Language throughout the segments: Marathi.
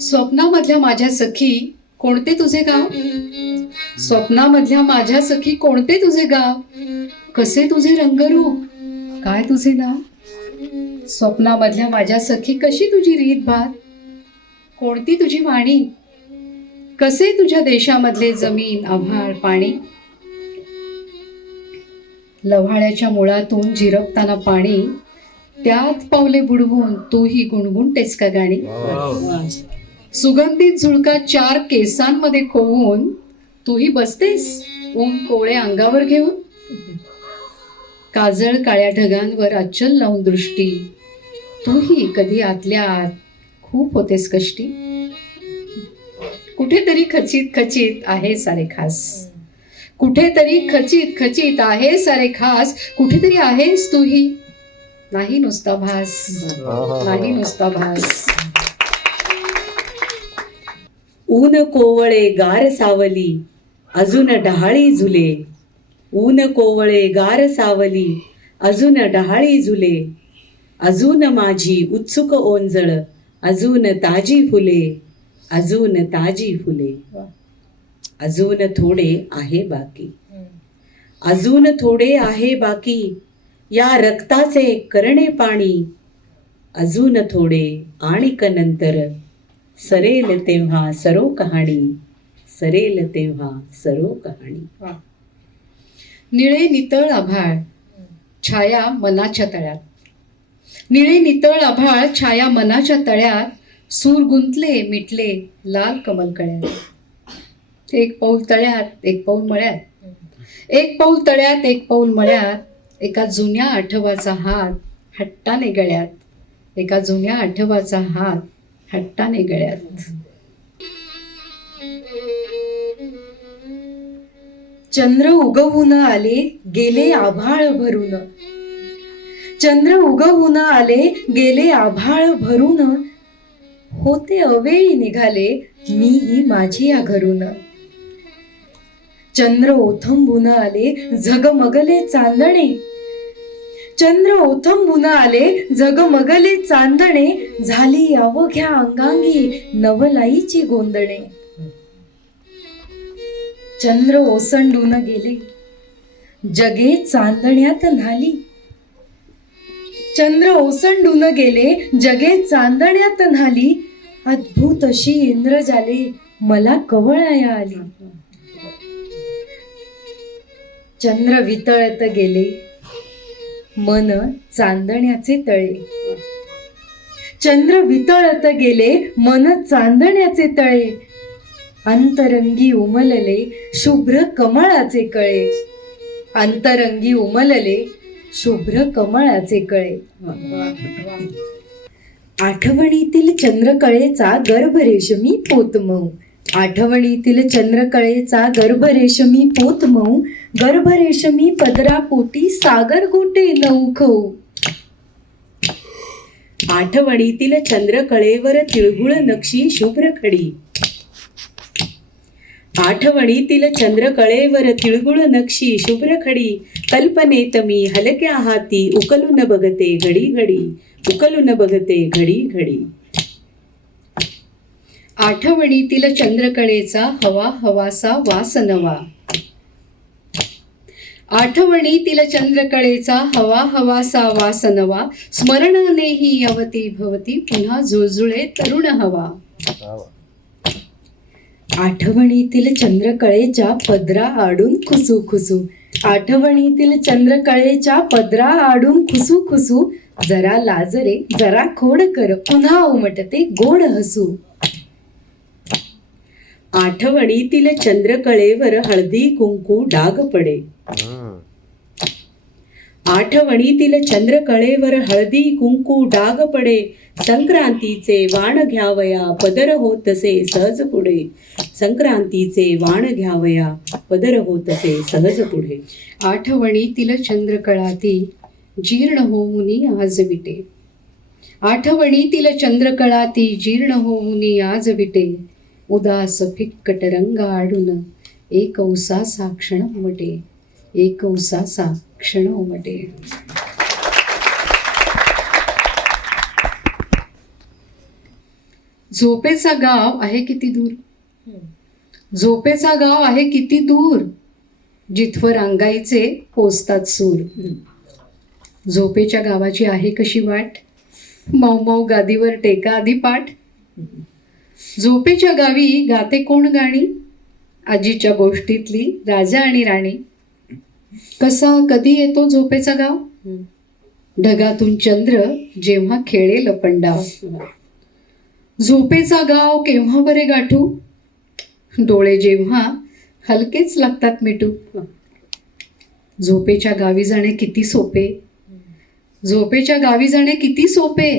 स्वप्नामधल्या माझ्या सखी कोणते तुझे गाव? स्वप्नामधल्या माझ्या सखी कोणते तुझे गाव? कसे तुझे रंगरूप, काय तुझे नाव? स्वप्नामधल्या माझ्या सखी कशी तुझी रीत भात, कोणती तुझी वाणी, कसे तुझ्या देशामधले जमीन आभाळ पाणी? लव्हाळ्याच्या मुळातून झिरपताना पाणी, त्यात पावले बुडवून तूही गुणगुणतेस का गाणी? सुगंधित झुळका 4 केसांमध्ये कोवून तूही बसतेस ऊन कोवळे अंगावर घेऊन? काजळ काळ्या ढगांवर अच्छल लावून दृष्टी, तूही कधी आतल्या आत खूप होतेस कष्टी? कुठेतरी खचित खचित आहे सारे खास, कुठेतरी खचित खचित आहे सारे खास, कुठेतरी आहेस तूही, नाही नुसता भास, नाही नुसता भास. ऊन कोवळे गार सावली अजून डहाळी झुले, ऊन कोवळे गार सावली अजून डहाळी झुले, अजून माझी उत्सुक ओंजळ अजून ताजी फुले, अजून ताजी फुले. अजून थोडे आहे बाकी, अजून थोडे आहे बाकी या रक्ताचे करणे पाणी, अजून थोडे आणिक नंतर सरेल तेव्हा सरो कहाणी, सरेल तेव्हा सरो कहाणी. निळे नितळ आभाळ छाया मनाच्या तळ्यात, निळे नितळ आभाळ छाया मनाच्या तळ्यात, सूर गुंतले मिटले लाल कमल कळ्यात. एक पाऊल तळ्यात एक पाऊल मळ्यात, एक पाऊल तळ्यात एक पाऊल मळ्यात, एका जुन्या आठवाचा हात हट्टाने गळ्यात, एका जुन्या आठवाचा हात हट्टाने गळ्यात. चंद्र उगवून आले गेले आभाळ भरून, चंद्र उगवून आले गेले आभाळ भरून, होते अवेळी निघाले मीही माझी या घरून. चंद्र ओथंबून आले झगमगले चांदणे, चंद्र ओथंबून आले झगमगले चांदणे, झाली अवघ्या अंगांगी नवलाईची गोंदणे. चंद्र ओसंडून गेले जगे चांदण्यात न्हाली, चंद्र ओसंडून गेले जगे चांदण्यात न्हाली, अद्भुत अशी इंद्रजाले मला कवळाया आली. चंद्र वितळत गेले मन चांदण्याचे तळे, चंद्र वितळत गेले मन चांदण्याचे तळे, अंतरंगी उमलले शुभ्र कमळाचे कळे, अंतरंगी उमलले शुभ्र कमळाचे कळे. आठवणीतील चंद्रकळेचा गर्भरेशमी पोतमऊ, आठवणीतील चंद्रकळेचा गर्भरेशमी पोतमऊ, गर्भरेशमी पदरापोटी सागर गोटे नौखऊ. आठवणीतील चंद्रकळेवर तिळगुळ नक्षी शुभ्र खडी, आठवणीतील चंद्रकळेवर तिळगुळ नक्षी शुभ्र खडी, कल्पनेत मी हलक्या हाती उकलून बघते घडी घडी, उकलून बघते घडी घडी. आठवणीतील चंद्रकळेचा हवा हवासा वास नवा, आठवणीतील चंद्रकळेचा हवा हवासा वास नवा, स्मरणनेही अवती भवती पुन्हा झुळझुळे तरुण हवा. आठवणीतील चंद्रकळेच्या पदरा आडून खुसू खुसू, आठवणीतील चंद्रकळेच्या पदरा आडून खुसू खुसू, जरा लाजरे जरा खोड कर पुन्हा उमटते गोड हसू. आठवणीतील चंद्रकळेवर हळदी कुंकू डाग पडे, आठवणीतील चंद्रकळेवर हळदी कुंकू डाग पडे, संक्रांतीचे वाण घ्यावया पदर होतसे सहज पुढे, संक्रांतीचे वाण घ्यावया पदर होतसे सहज पुढे. आठवणीतील चंद्रकळाती जीर्ण होऊनी आज विटे, आठवणीतील चंद्रकळाती जीर्ण होऊनी आज विटे, उदास फिक्कट रंग आडून एक उसासा क्षण उमटे, एक उसासा क्षण उमटे. झोपेचा गाव आहे किती दूर, झोपेचा गाव आहे किती दूर, जिथवर अंगाईचे पोचतात सूर. झोपेच्या गावाची आहे कशी वाट, मऊ मऊ गादीवर टेका आधी पाठ. झोपेच्या गावी गाते कोण गाणी, आजीच्या गोष्टीतली राजा आणि राणी. कसा कधी येतो झोपेचा गाव, ढगातून चंद्र जेव्हा खेळेल लपंडाव. झोपेचा गाव केव्हा बरे गाठू, डोळे जेव्हा हलकेच लागतात मिटू. झोपेच्या गावी जाणे किती सोपे, झोपेच्या गावी जाणे किती सोपे,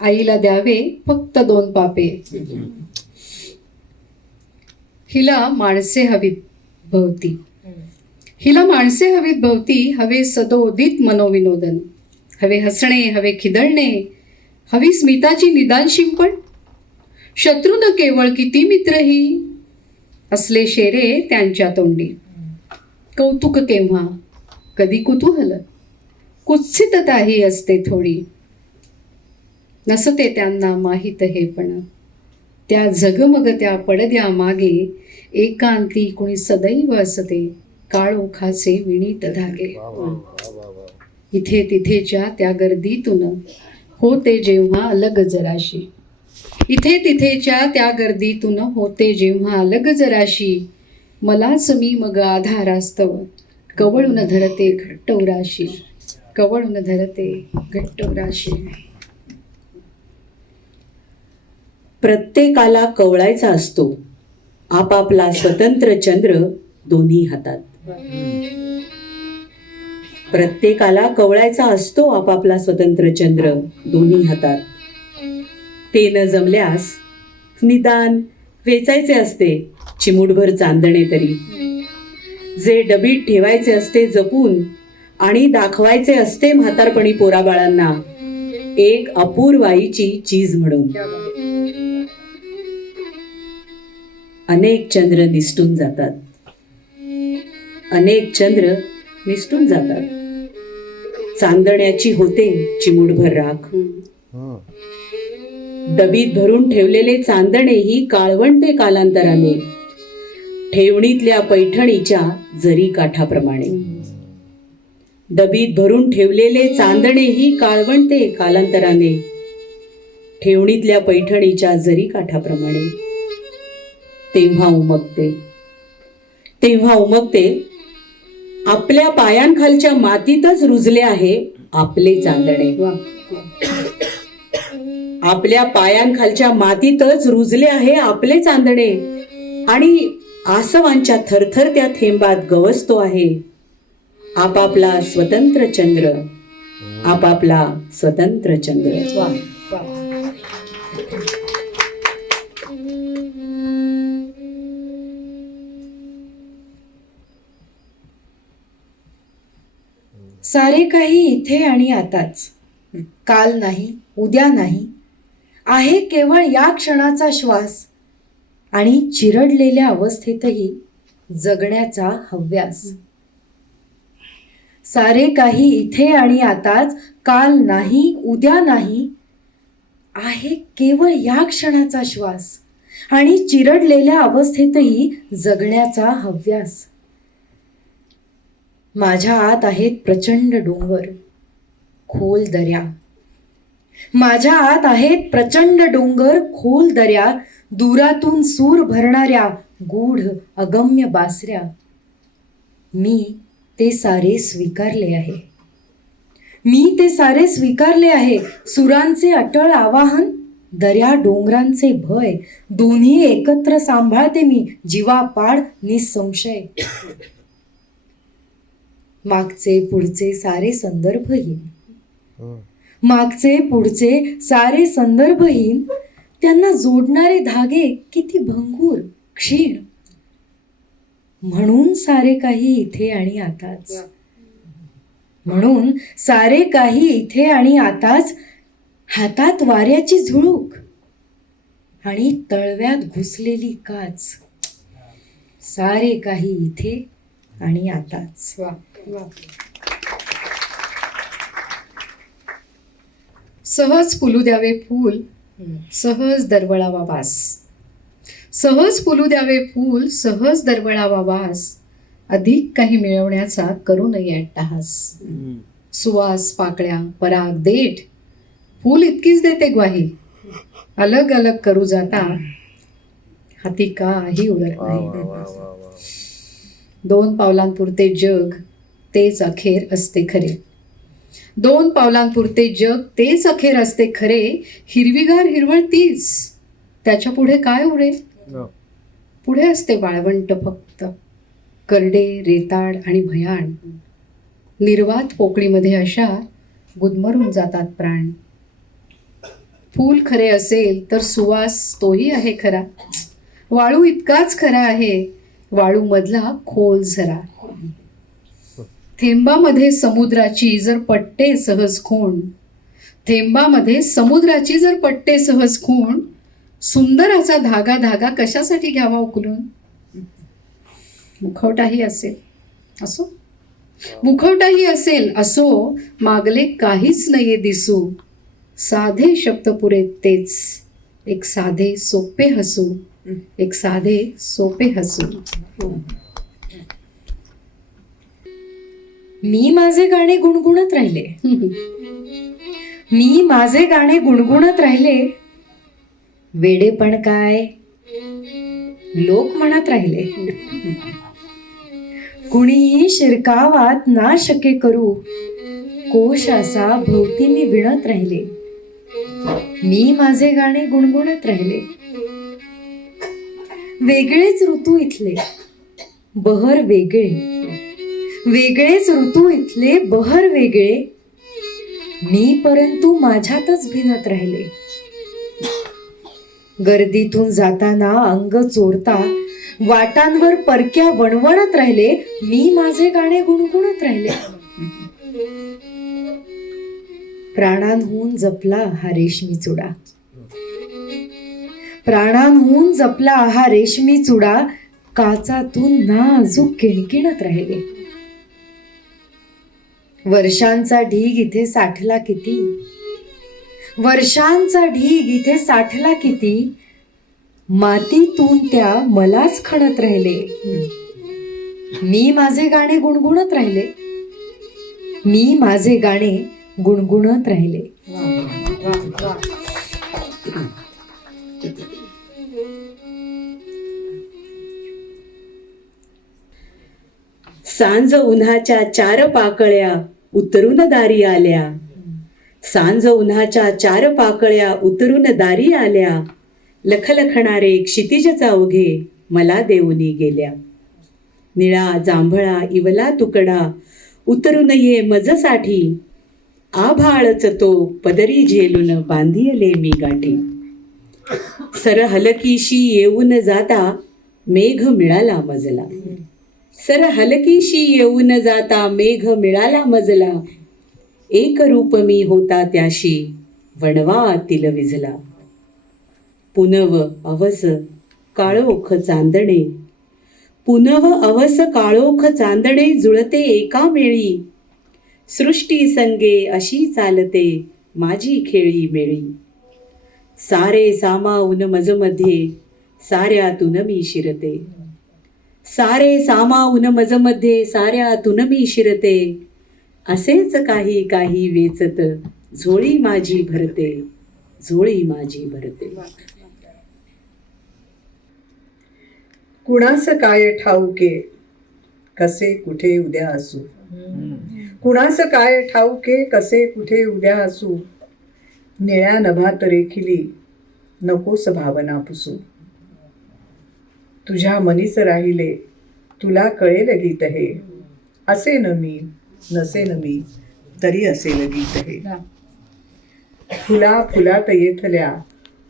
आईला द्यावे फक्त 2 पापे. हिला माणसे हवीत भवती, हिला माणसे हवीत भवती, हवे सदोदित मनोविनोदन. हवे हसणे, हवे खिदळणे, हवी स्मिताची निदान शिंपण. शत्रू न केवळ किती मित्रही, असले शेरे त्यांच्या तोंडी. कौतुक केव्हा कधी कुतूहल, कुत्सितताही असते थोडी. नसते त्यांना माहीत हे पण, त्या झगमगत्या पडद्या मागे एकांती कुणी सदैव असते, काळोखाचे विणीत धागे. इथे तिथेच्या त्या गर्दीतून होते जेव्हा अलग जराशी, इथे तिथेच्या त्या गर्दीतून होते जेव्हा अलग जराशी. मलाच मी मग आधारास्तव कवळून धरते घट्ट उराशी, कवळून धरते घट्ट उराशी. प्रत्येकाला कवळायचा असतो आपापला स्वतंत्र चंद्र दोन्ही हातात. प्रत्येकाला कवळायचा असतो आपापला स्वतंत्र चंद्र दोन्ही हातात. ते न जमल्यास निदान वेचायचे असते चिमूटभर चांदणे तरी. जे डबीत ठेवायचे असते जपून आणि दाखवायचे असते म्हातारपणी पोराबाळांना एक अपूर्व आईची चीज म्हणून. अनेक चंद्र निसटून जातात, अनेक चंद्र निसटून जातात. चांदण्याची होते चिमूटभर राख. डबीत भरून ठेवलेले चांदणेही काळवंटे कालांतराने, ठेवणीतल्या पैठणीच्या जरी काठाप्रमाणे. डबीत भरून ठेवलेले चांदणेही काळवंटे कालांतराने, ठेवणीतल्या पैठणीच्या जरी काठाप्रमाणे. तेव्हा उमगते, तेव्हा उमगते आपल्या पायांखालच्या मातीतच रुजले आहे आपले चांदणे. आपल्या पायांखालच्या मातीतच रुजले आहे आपले चांदणे आणि आसवांच्या थरथरत्या थेंबात गवसतो आहे आपापला स्वतंत्र चंद्र, आपापला स्वतंत्र चंद्र. सारे काही इथे आणि आताच, काल नाही, उद्या नाही, आहे केवळ या क्षणाचा श्वास आणि चिरडलेल्या अवस्थेतही जगण्याचा हव्यास. सारे काही इथे आणि आताच, काल नाही, उद्या नाही, आहे केवळ या क्षणाचा श्वास आणि चिरडलेल्या अवस्थेतही जगण्याचा हव्यास. माझ्या आत आहेत प्रचंड डोंगर, खोल दऱ्या. माझ्या आत आहेत प्रचंड डोंगर, खोल दऱ्या, दुरातून सूर भरणाऱ्या गूढ अगम्य बासऱ्या. मी ते सारे स्वीकारले आहे, मी ते सारे स्वीकारले आहे. सुरांचे अटळ आवाहन, दऱ्या डोंगरांचे भय, दोन्ही एकत्र सांभाळते मी जीवापाड निसंशय. मागचे पुढचे सारे संदर्भहीन, मागचे पुढचे सारे संदर्भहीन, त्यांना जोडणारे धागे किती भंगूर क्षीण. म्हणून सारे काही इथे आणि आताच, म्हणून सारे काही इथे आणि आताच. हातात वाऱ्याची झुळूक आणि तळव्यात घुसलेली काच. सारे काही इथे आणि आताच. सहज फुलू द्यावे फूल, सहज दरवळावा वास. सहज फुलू द्यावे फूल, सहज दरवळावा वास. अधिक काही मिळवण्याचा करू नये अट्टहास. सुवास, पाकळ्या, पराग, देठ, फूल इतकीच देते ग्वाही. अलग अलग करू जाता हाती काही उरत नाही. 2 पावलांपुरते जग तेच अखेर असते खरे. 2 पावलांपुरते जग तेच अखेर असते खरे. हिरवीगार हिरवळ तीच, त्याच्या पुढे काय उरेल? पुढे असते वाळवंट फक्त, करडे, रेताड आणि भयाण. निर्वात पोकळीमध्ये अशा गुदमरून जातात प्राण. फूल खरे असेल तर सुवास तोही आहे खरा. वाळू इतकाच खरा आहे, वाळू मधला खोल झरा. थेंबामध्ये समुद्राची जर पट्टे सहज खूण, थेंबामध्ये समुद्राची जर पट्टे सहज खूण. सुंदराचा धागा धागा कशासाठी घ्यावा उकलून? मुखवटाही असेल असो, मुखवटाही असेल असो, मागले काहीच नाहीये दिसू. साधे शब्द पुरे तेच, एक साधे सोपे हसू, एक साधे सोपे हसू. मी माझे गाणे गुणगुणत राहिले. मी माझे गाणे गुणगुणत राहिले. वेडेपण काय लोक म्हणत राहिले. कुणीही शिरकावात ना शके करू, कोश असा भोवती मी विणत राहिले. मी माझे गाणे गुणगुणत राहिले. वेगळेच ऋतू इथले बहर वेगळे, वेगळेच ऋतू इथले बहर वेगळे. मी परंतु माझ्यातच भिनत राहिले. गर्दीतून जाताना अंग चोरता वाटांवर परक्या वणवणत राहिले. मी माझे गाणे गुणगुणत राहिले. प्राणांहून जपला हा रेशमी चुडा, प्राणांहून जपला हा रेशमी चुडा. काचातून नाजूक किणकिणत राहिले. वर्षांचा ढीग इथे साठला किती, वर्षांचा ढीग इथे साठला किती. मातीतून त्या मलाच खणत राहिले. मी माझे गाणे गुणगुणत राहिले. मी माझे गाणे गुणगुणत राहिले. सांज उन्हाच्या 4 पाकळ्या उतरून दारी आल्या. सांज उन्हाच्या 4 पाकळ्या उतरून दारी आल्या. लखलखणारे क्षितिजचा ओघे मला देऊनी गेल्या. निळा जांभळा इवला तुकडा उतरून ये मजसाठी. आभाळच तो पदरी झेलून बांधियले मी गाठी. सर हलकीशी येऊन जाता मेघ मिळाला मजला. सर हलकीशी येऊन जाता मेघ मिळाला मजला. एक रूप मी होता त्याशी वणवातील विझला. पुनव अवस काळोख चांदणे, पुनव अवस काळोख चांदणे जुळते एका मेळी. सृष्टी संगे अशी चालते माझी खेळी मेळी. सारे सामावून मजमध्ये साऱ्यातून मी शिरते. सारे सामावून मजमध्ये साऱ्यातून मी शिरते. असेच काही काही वेचत झोळी माझी भरते, झोळी माझी भरते. कुणास काय ठाऊके कसे कुठे उद्या असू. कुणास काय ठाऊके कसे कुठे उद्या असू. निळ्या नभात रेखिली नकोस भावना पुसू. तुझ्या मनीच राहिले तुला कळेल गीत हे. असे न मी नसेन मी तरी असेल गीत हे. फुला फुलात येथल्या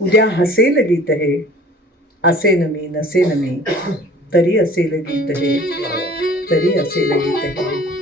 उद्या हसेल गीत हे. असे न मी नसेन मी तरी असेल गीत हे, तरी असेल गीत हे.